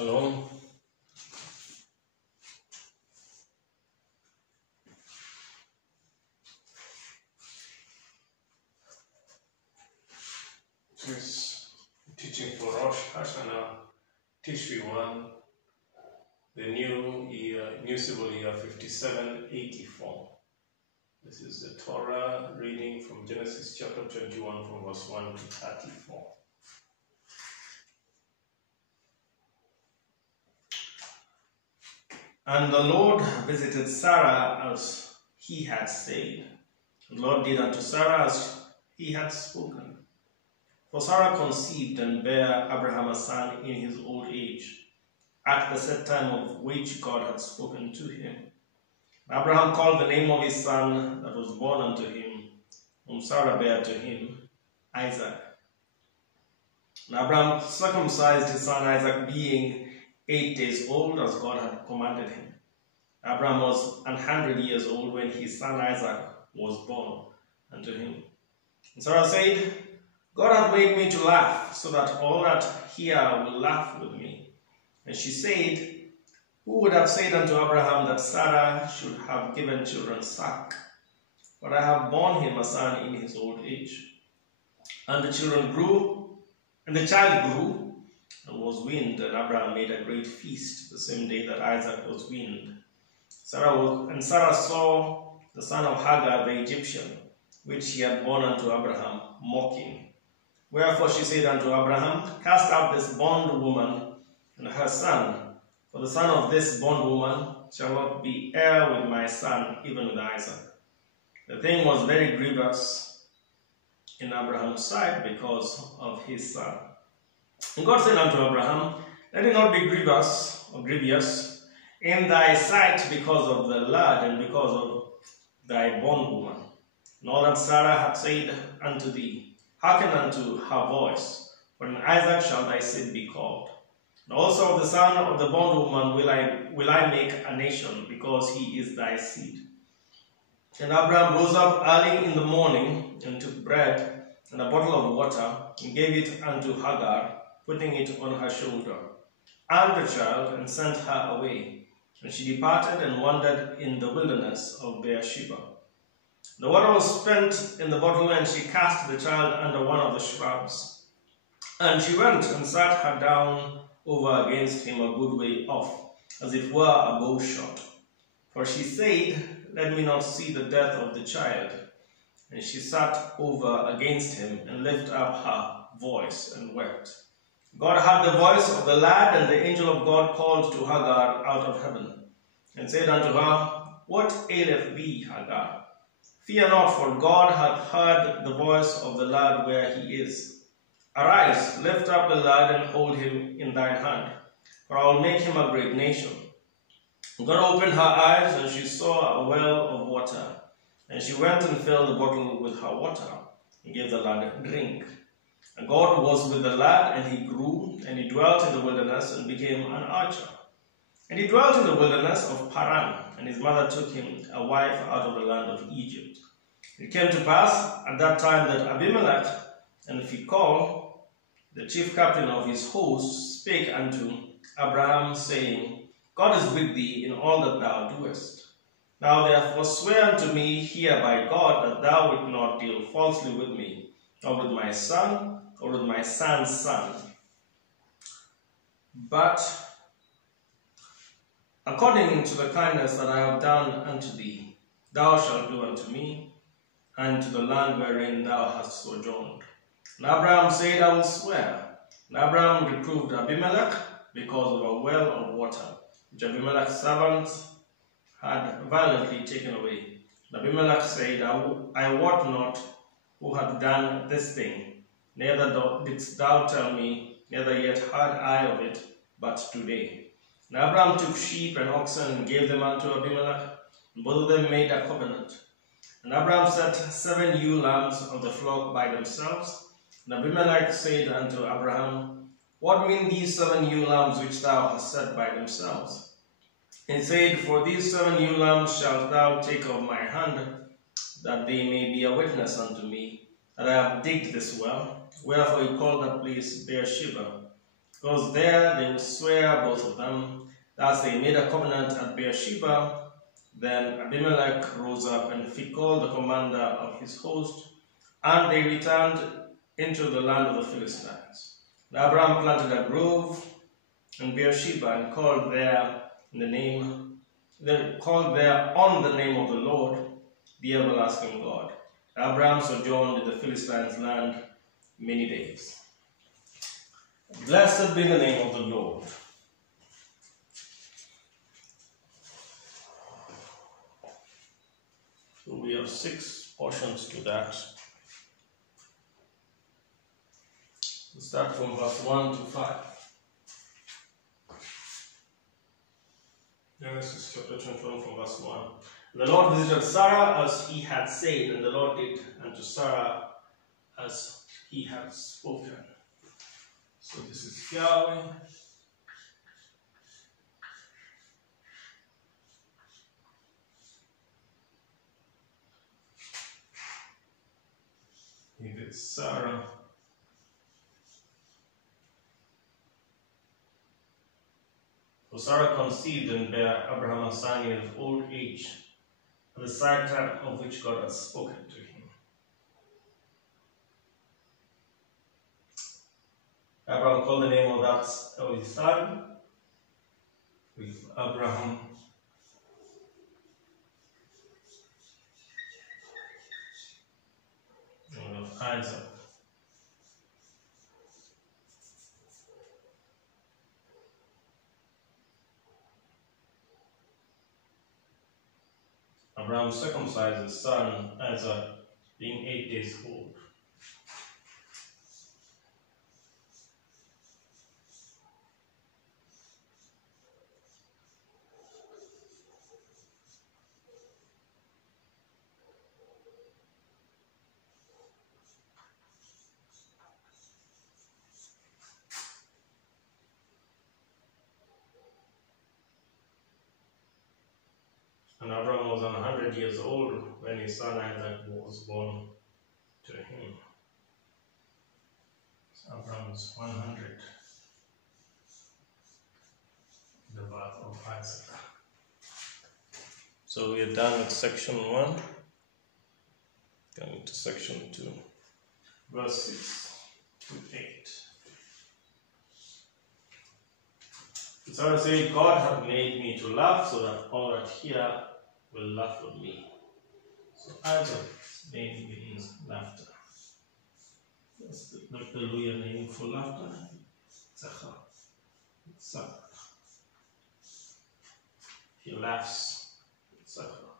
Shalom. This is teaching for Rosh Hashanah, Tishri 1, the new year, new civil year 5784. This is the Torah reading from Genesis chapter 21 from verse 1 to 34. And the Lord visited Sarah as he had said. The Lord did unto Sarah as he had spoken. For Sarah conceived and bare Abraham a son in his old age, at the set time of which God had spoken to him. Abraham called the name of his son that was born unto him, whom Sarah bare to him, Isaac. And Abraham circumcised his son Isaac, being 8 days old, as God had commanded him. Abraham was 100 years old when his son Isaac was born unto him. And Sarah said, God hath made me to laugh, so that all that hear will laugh with me. And she said, who would have said unto Abraham that Sarah should have given children suck? But I have borne him a son in his old age. And the children grew, and the child grew, and was weaned, and Abraham made a great feast the same day that Isaac was weaned. Sarah saw the son of Hagar the Egyptian, which he had borne unto Abraham, mocking. Wherefore she said unto Abraham, cast out this bondwoman and her son, for the son of this bondwoman shall not be heir with my son, even with Isaac. The thing was very grievous in Abraham's sight because of his son. And God said unto Abraham, let it not be grievous or grievous in thy sight because of the lad and because of thy bondwoman. And all that Sarah hath said unto thee, hearken unto her voice, for in Isaac shall thy seed be called. And also of the son of the bondwoman will I make a nation, because he is thy seed. And Abraham rose up early in the morning, and took bread and a bottle of water, and gave it unto Hagar, putting it on her shoulder, and the child, and sent her away. And she departed and wandered in the wilderness of Beersheba. The water was spent in the bottle, and she cast the child under one of the shrubs. And she went and sat her down over against him a good way off, as it were a bow shot. For she said, let me not see the death of the child. And she sat over against him, and lifted up her voice, and wept. God heard the voice of the lad, and the angel of God called to Hagar out of heaven, and said unto her, what aileth thee, Hagar? Fear not, for God hath heard the voice of the lad where he is. Arise, lift up the lad, and hold him in thine hand, for I will make him a great nation. God opened her eyes, and she saw a well of water, and she went and filled the bottle with her water, and gave the lad drink. And God was with the lad, and he grew, and he dwelt in the wilderness, and became an archer. And he dwelt in the wilderness of Paran, and his mother took him a wife out of the land of Egypt. It came to pass at that time that Abimelech and Phicol, the chief captain of his host, spake unto Abraham, saying, God is with thee in all that thou doest. Now therefore swear unto me here by God that thou wilt not deal falsely with me, nor with my son, or with my son's son, but according to the kindness that I have done unto thee, thou shalt do unto me, and to the land wherein thou hast sojourned. And Abraham said, I will swear. And Abraham reproved Abimelech because of a well of water, which Abimelech's servants had violently taken away. And Abimelech said, I wot not who hath done this thing, neither didst thou tell me, neither yet heard I of it, but today. And Abraham took sheep and oxen, and gave them unto Abimelech, and both of them made a covenant. And Abraham set 7 ewe lambs of the flock by themselves. And Abimelech said unto Abraham, what mean these 7 ewe lambs which thou hast set by themselves? And he said, for these 7 ewe lambs shalt thou take of my hand, that they may be a witness unto me, that I have digged this well. Wherefore he called that place Beersheba. because there they would swear, both of them. Thus they made a covenant at Beersheba. Then Abimelech rose up and he called the commander of his host, and they returned into the land of the Philistines. And Abraham planted a grove in Beersheba and called there on the name of the Lord, the everlasting God. Abraham sojourned in the Philistines' land many days. Blessed be the name of the Lord. So we have 6 portions to that. We'll start from verse 1 to 5. Genesis chapter 21 from verse 1. The Lord visited Sarah as he had said, and the Lord did unto Sarah as he had spoken. So this is Yahweh. He did Sarah. For Sarah conceived and bare Abraham a son in his old age, at the set time of which God had spoken to him. Abraham called the name of that of his son with Abraham. And of Isaac. Abraham circumcised his son Isaac, being 8 days old. And Abraham was 100 years old when his son Isaac was born to him. So Abraham was 100 in the birth of Isaac. So we are done with section 1. Going to section 2, verse 6 to 8. Sarah said, God hath made me to laugh, so that all that hear will laugh with me. So Isaac's name means laughter. That's the Hallelujah name for laughter. Tzachar. He laughs. Tzachar.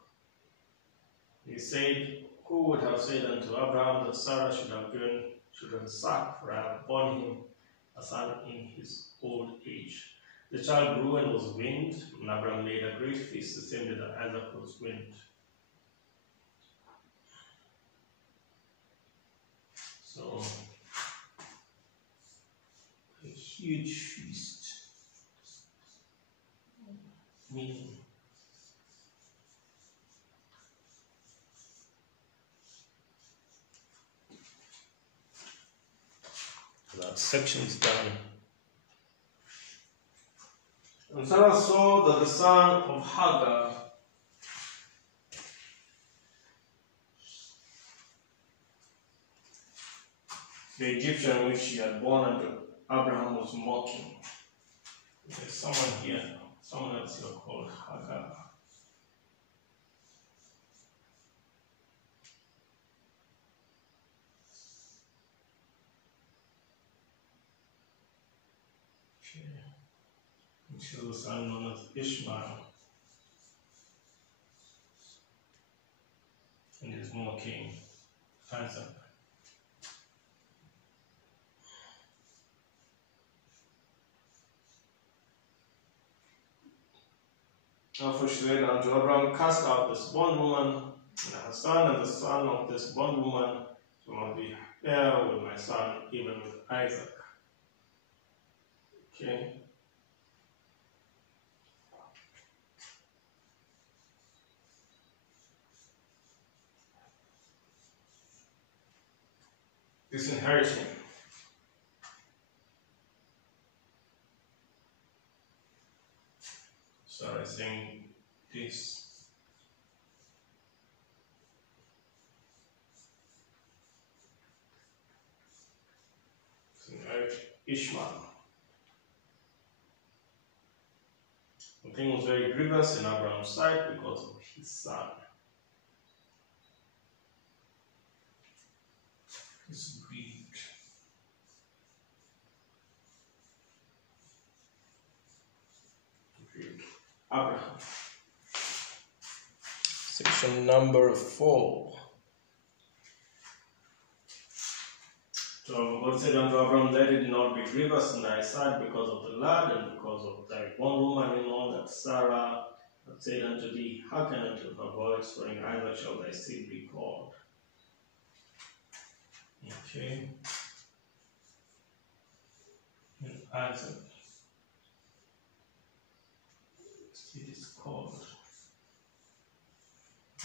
He said, who would have said unto Abraham that Sarah should have sucked, for I have borne him a son in his old age. The child grew and was weaned, and Abraham made a great feast, the same day that Isaac was weaned. So, a huge feast. Meaning, that section is done. And Sarah saw that the son of Hagar the Egyptian which she had born unto Abraham was mocking. There's someone here, someone else here called Hagar. She has a son known as Ishmael, and is mocking Isaac. Therefore she said unto Abraham, cast out this bondwoman and her son, and the son of this bondwoman shall be heir with my son, even with Isaac. Okay. Disinheriting. this. Ishmael. The thing was very grievous in Abraham's sight because of his son. His greed. Abraham. Section number 4. So God said unto Abraham, let it not be grievous in thy sight because of the lad and because of thy one woman in all that Sarah hath said unto thee, hearken unto her voice, for in Isaac shall thy seed be called. Okay. In Isaac. Seed is called.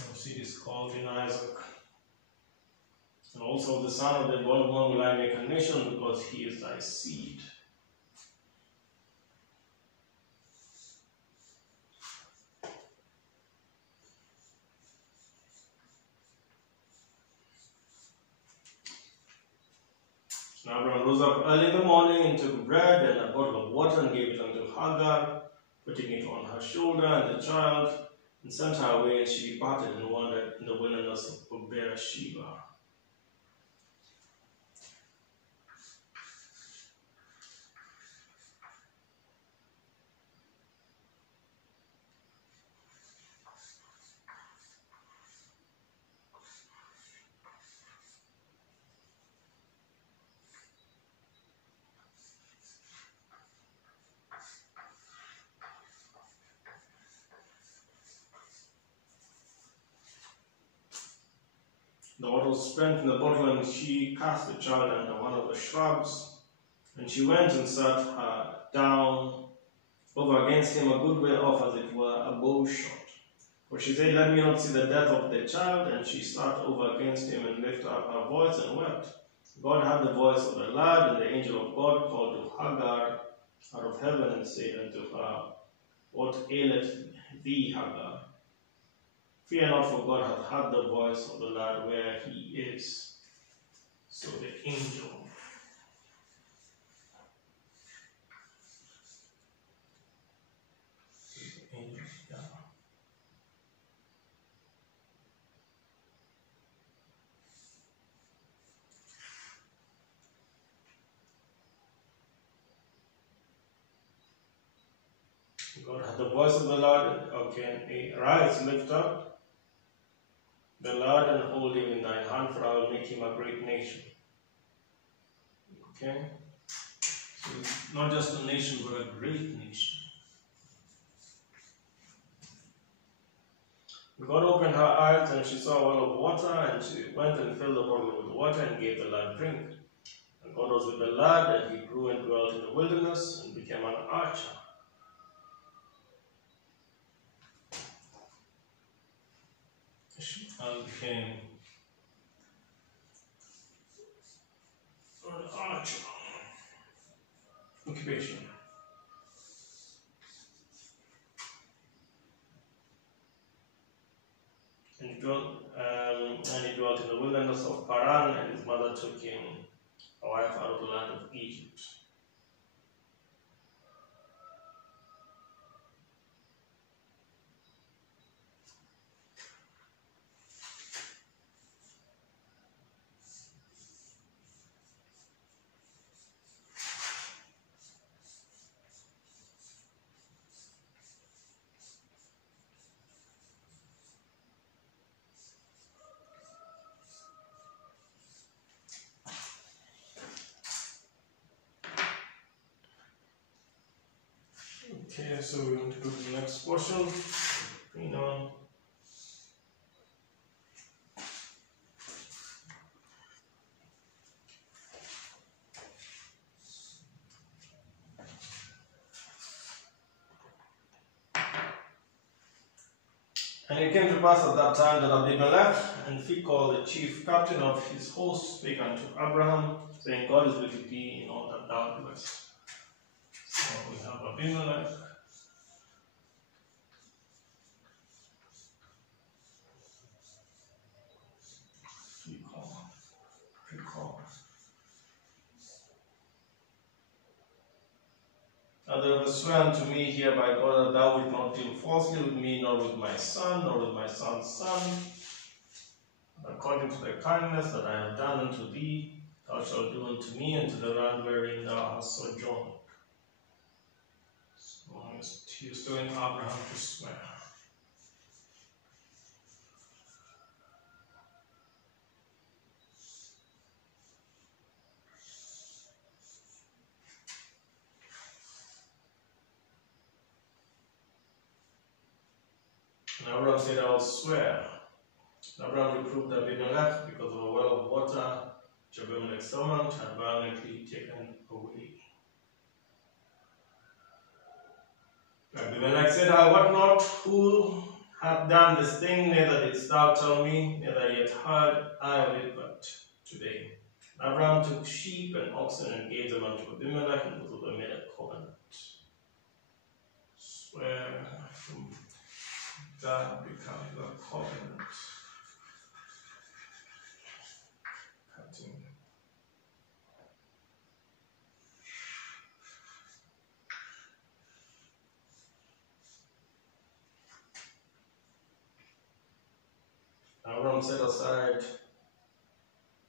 No seed is called in Isaac. And also the son of that one woman will I make a nation, because he is thy seed. And Abraham rose up early in the morning and took bread and a bottle of water and gave it unto Hagar, putting it on her shoulder and the child, and sent her away, and she departed and wandered in the wilderness of Beersheba. The water was spent in the bottle, and she cast the child under one of the shrubs. And she went and sat her down over against him a good way off, as it were a bow shot. For she said, let me not see the death of the child. And she sat over against him and lifted up her voice and wept. God heard the voice of the lad, and the angel of God called to Hagar out of heaven and said unto her, what aileth thee, Hagar? Fear not, for God hath heard the voice of the lad where he is. So the angel God had the voice of the Lord. Okay, arise, lift up the lad and hold him in thine hand, for I will make him a great nation. Okay? So it's not just a nation, but a great nation. God opened her eyes, and she saw a well of water, and she went and filled the bottle with water and gave the lad drink. And God was with the lad, and he grew and dwelt in the wilderness and became an archer. And became an archer. Occupation. And he dwelt in the wilderness of Paran, and his mother took him a wife out of the land of Egypt. Okay, so we want to go to the next portion. And it came to pass at that time that Abimelech and Phicol, the chief captain of his host, spake unto Abraham, saying, God is with thee in all that thou doest. So we have Abimelech. there was sworn to me here by God that thou wilt not deal falsely with me, nor with my son, nor with my son's son. According to the kindness that I have done unto thee, thou shalt do unto me and to the land wherein thou hast sojourned. So he was telling Abraham to swear. And Abraham said, I will swear. And Abraham reproved Abimelech because of a well of water which Abimelech's servant had violently taken away. Abimelech said, I wot not who hath done this thing, neither didst thou tell me, neither yet heard I of it but today. And Abraham took sheep and oxen and gave them unto Abimelech, and both of them made a covenant. Swear from God becomes a covenant. Cutting. Abraham set aside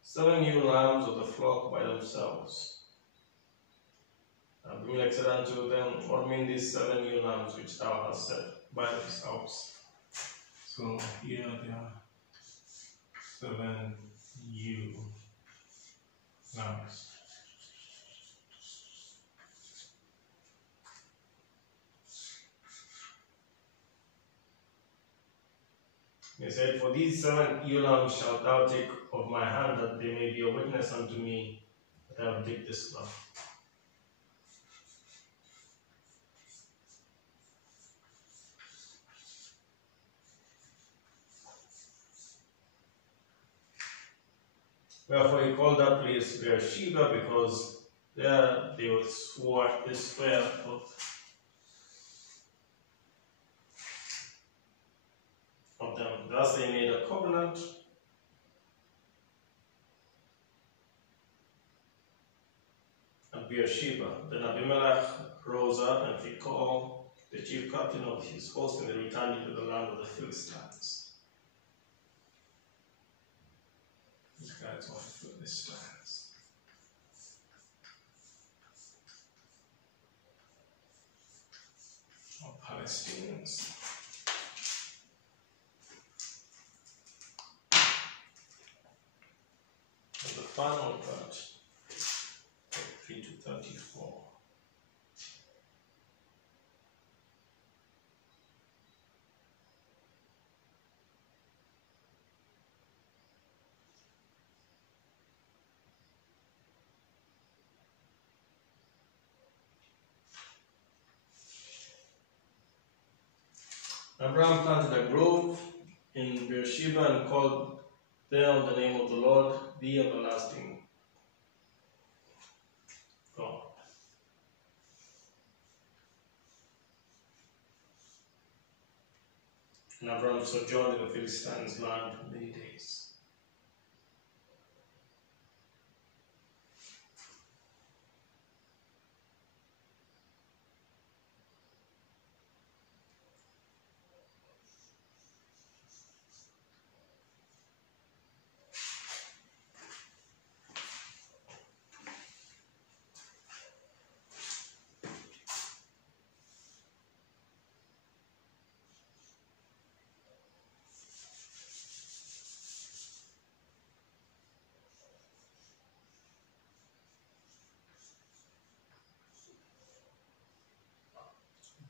7 ewe lambs of the flock by themselves. Abimelech said unto them, what mean these 7 ewe lambs which thou hast set by themselves? So here they are, 7 ewe lambs. He said, for these 7 ewe lambs shalt thou take of my hand, that they may be a witness unto me that I have digged this well. Wherefore he called that place Beersheba, because there they swore this swear of them. Thus they made a covenant. At Beersheba. Then Abimelech rose up and he called the chief captain of his host, and they returned into the land of the Philistines. These guys want the Philistines. Or Palestinians. And the final part, 3 to 34. Abraham planted a grove in Beersheba and called there the name of the Lord, the everlasting God. And Abraham sojourned in the Philistines' land many days.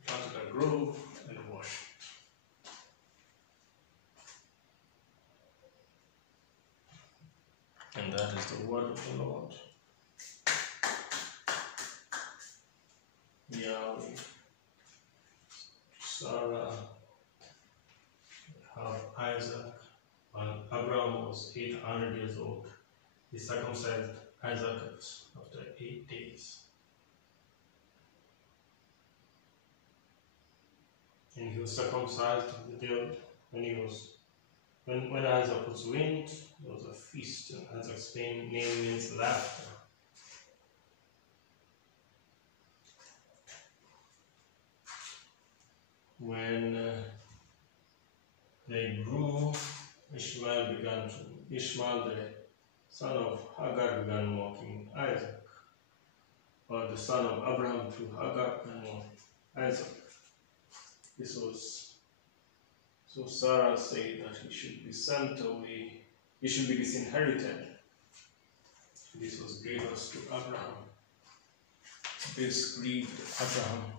Planted a grove and worshipped. And that is the word of the Lord. Yahweh, Sarah, have Isaac, when Abraham was 800 years old. He circumcised Isaac after 8 days. And he was circumcised on the day when Isaac was weaned, there was a feast, and Isaac's name means laughter. when they grew, Ishmael, the son of Hagar, began mocking Isaac, or the son of Abraham through Hagar began mocking Isaac. This was so Sarah said that he should be sent away, he should be disinherited. This was grievous to Abraham. This grieved Abraham.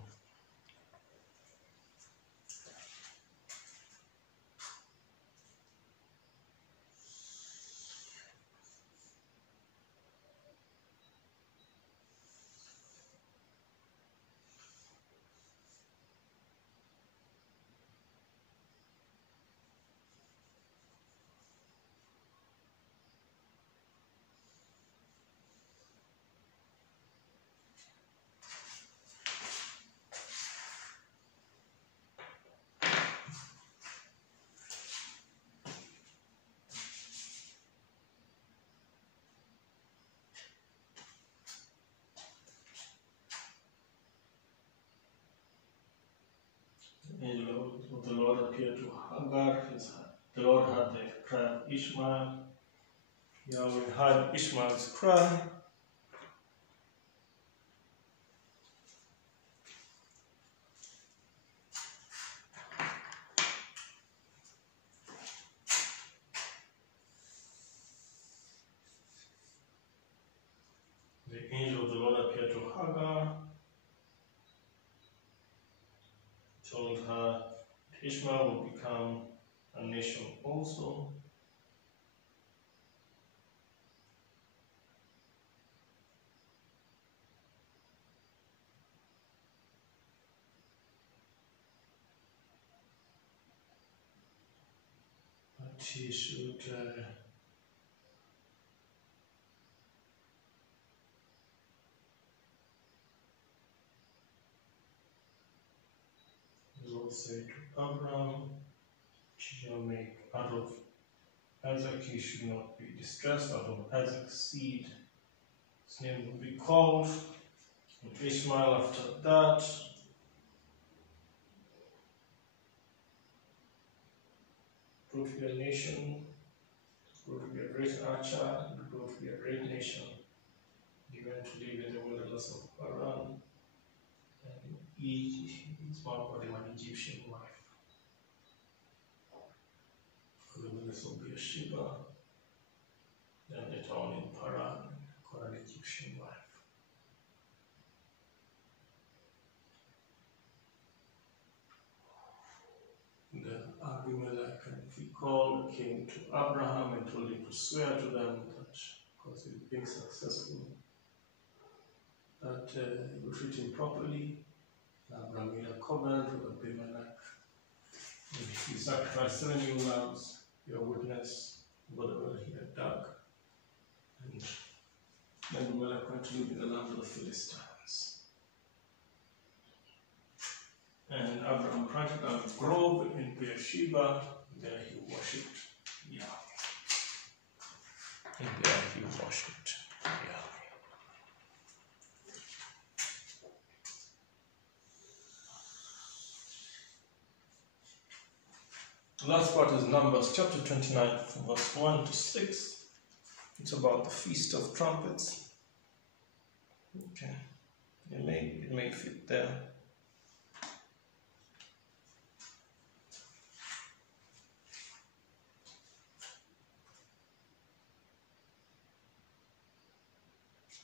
Angel of the Lord appeared to Hagar. The Lord heard the cry of Ishmael. Yahweh heard Ishmael's cry. The angel of the Lord appeared to Hagar, told her Ishmael would become a nation also. But he should the Lord said to Abraham, she shall make out of Isaac, he should not be distressed, out of Isaac's seed his name will be called. And Ishmael after that grew to be a nation, grew to be a great archer, and grew to be a great nation. He went to live in the wilderness of Paran, and his mom got him an Egyptian wife. For the wilderness of Beersheba, then later on in Paran, got an Egyptian wife. Then Abimelech and Phicol came to Abraham and told him to swear to them that, because he was being successful, that he would treat him properly. And Abraham made a covenant with Abimelech. And he sacrificed 7 new lambs, your witness, whatever he had dug. And Abimelech went to live in the land of the Philistines. And Abraham planted a grove in Beersheba, and there he worshipped Yahweh. And there he worshipped Yahweh. The last part is Numbers chapter 29, from verse 1 to 6. It's about the Feast of Trumpets. Okay, it may fit there.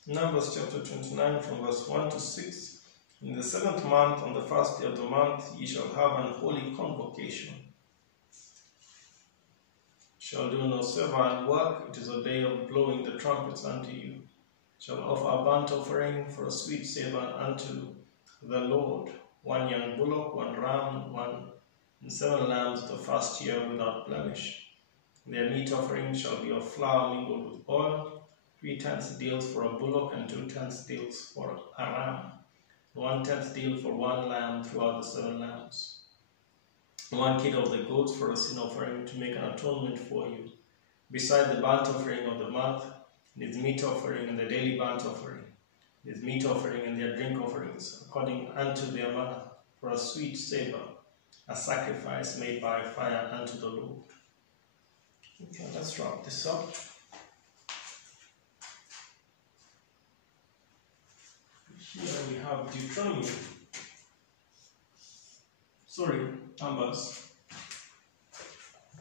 Numbers chapter 29 from verse 1 to 6. In the 7th month, on the first day of the month, ye shall have an holy convocation. Shall do no servile work, it is a day of blowing the trumpets unto you. Shall offer a burnt offering for a sweet savour unto the Lord, 1 young bullock, 1 ram, 1 and 7 lambs of the first year without blemish. Their meat offering shall be of flour mingled with oil, 3 tenths deals for a bullock and 2 tenths deals for a ram, 1 tenth deal for 1 lamb throughout the 7 lambs, 1 kid of the goats for a sin offering to make an atonement for you, beside the burnt offering of the month, and his meat offering and the daily burnt offering, his meat offering and their drink offerings, according unto their manner, for a sweet savour. a sacrifice made by fire unto the Lord. Okay, let's wrap this up. Here we have Deuteronomy. Numbers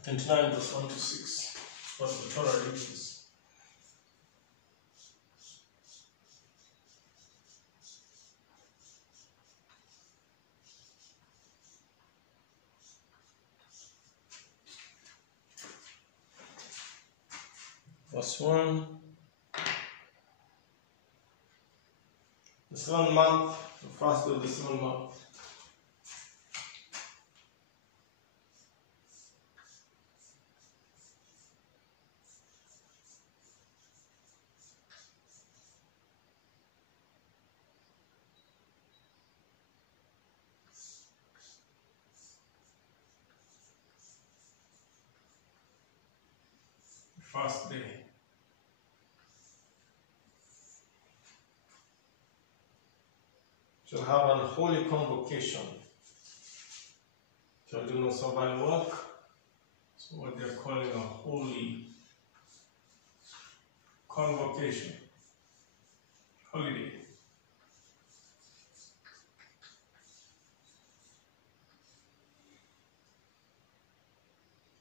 29 verse 1 to 6. What the Torah reads. Verse 1. The 7th month, the first of the 7th month. First day. Shall have an holy convocation. Shall do no servile work. So what they're calling a holy convocation. Holiday.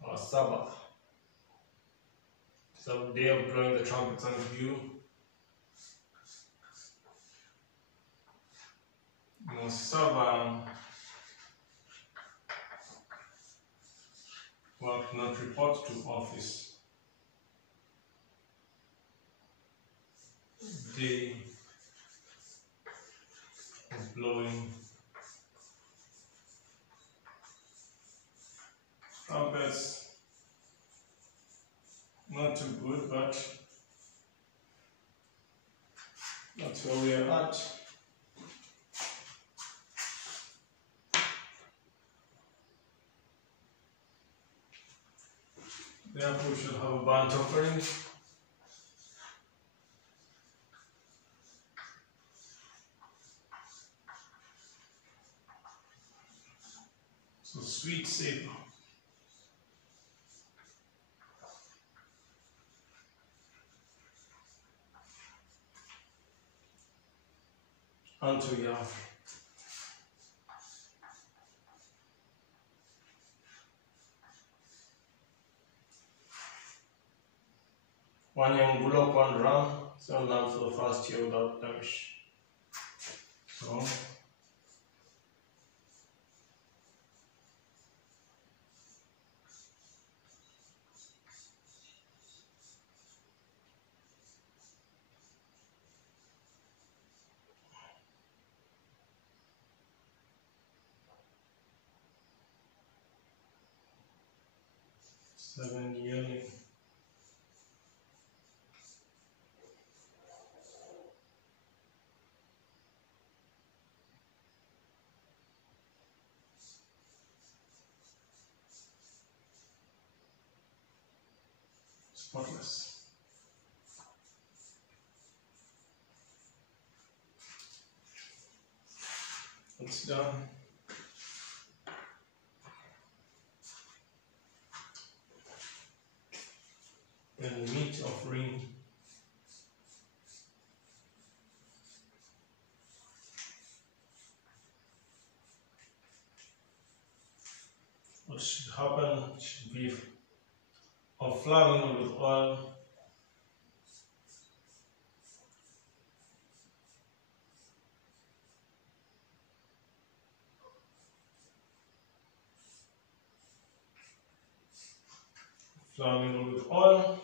Or Sabbath. So day of blowing the trumpets unto you. You must serve work, not report to office. Day of blowing trumpets. Not too good, but that's where we are at. Therefore, we should have a burnt offering. So sweet savor. Unto Yahweh. One young bullock, one ram, 7 lambs for the first year without blemish. So, seven yearly. Spotless. It's done. Then the meat offering. What should happen should be of flour with oil. Flour with oil.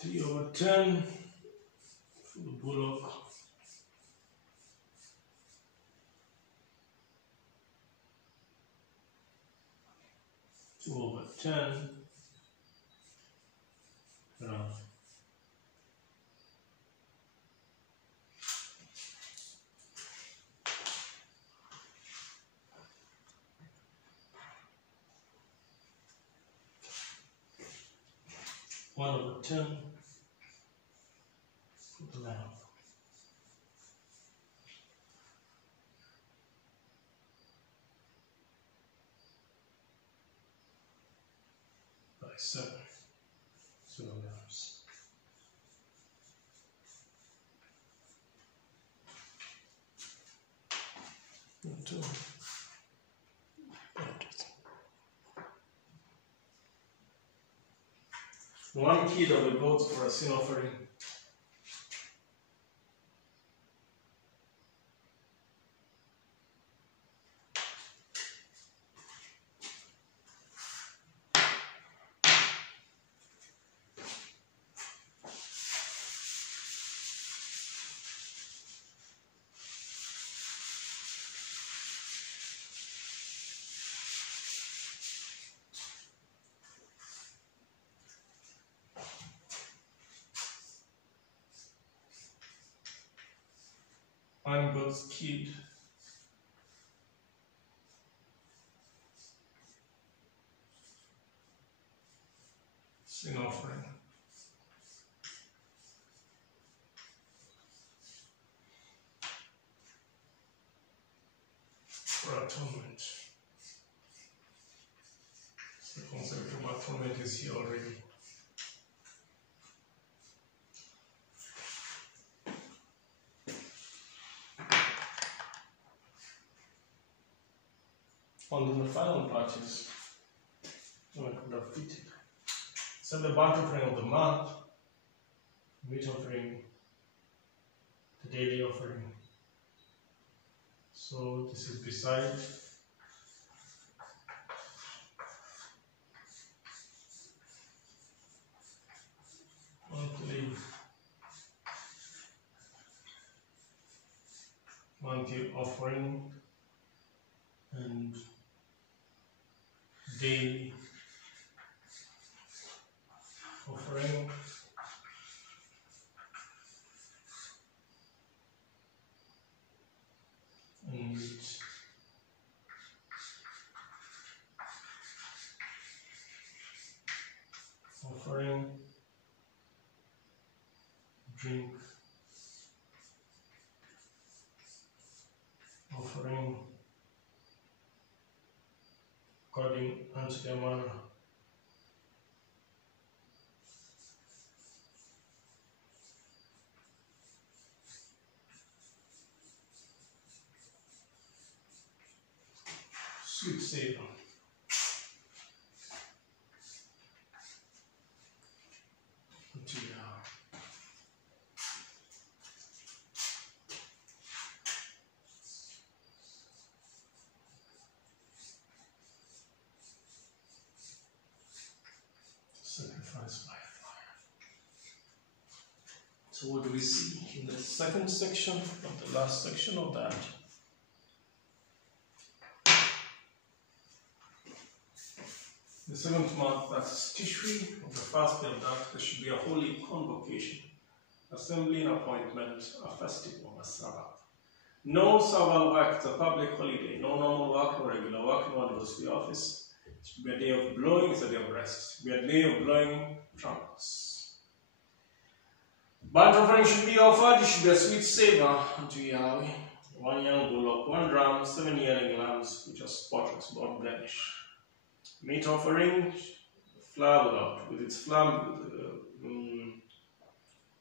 3/10 for the bullock. Two over 10. Ram. One over 10 for the lamb. 7 lambs. One kid of the goats for a sin offering. One goat's kid. Sin offering. For atonement. The concept of atonement is here already. And then the final part is, I could have fitted. So the burnt offering of the month, meat offering, the daily offering. So this is beside monthly offering and daily offering. And offering, drink, offering, according unto their manner. Sweet savor. Sacrifice by fire. So what do we see in the second section of the last section of that? The 7th month, that's Tishri, of the first day of that, there should be a holy convocation, assembly and appointment, a festival, a Sabbath. No Sabbath work, it's a public holiday, no normal work, no regular work, no one goes to the office. It should be a day of blowing, it's a day of rest. It should be a day of blowing trumpets. Burnt offering should be offered, it should be a sweet savor unto Yahweh. 1 young bullock, 1 ram, 7 yearling lambs, which are spotless, without blemish. Meat offering, flour without, with its flour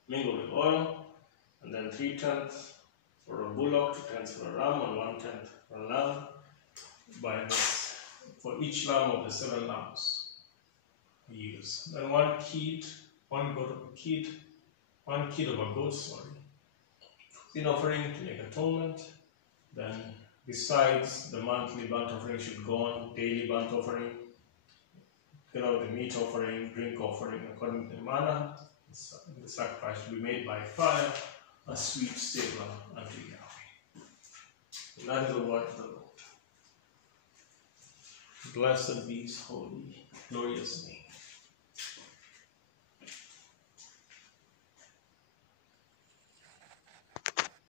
mingled with oil, and then 3/10 for a bullock, 2/10 for a ram, and 1/10 for a lamb. By this, for each lamb of the 7 lambs we use. Then 1 kid, 1 goat of a kid, 1 kid of a goat, sin offering to make atonement. Then besides the monthly burnt offering should go on, daily burnt offering, get out the meat offering, drink offering according to the manner. The sacrifice will be made by fire, a sweet savor unto Yahweh. And that is the word of the Lord. Blessed be his holy, glorious name.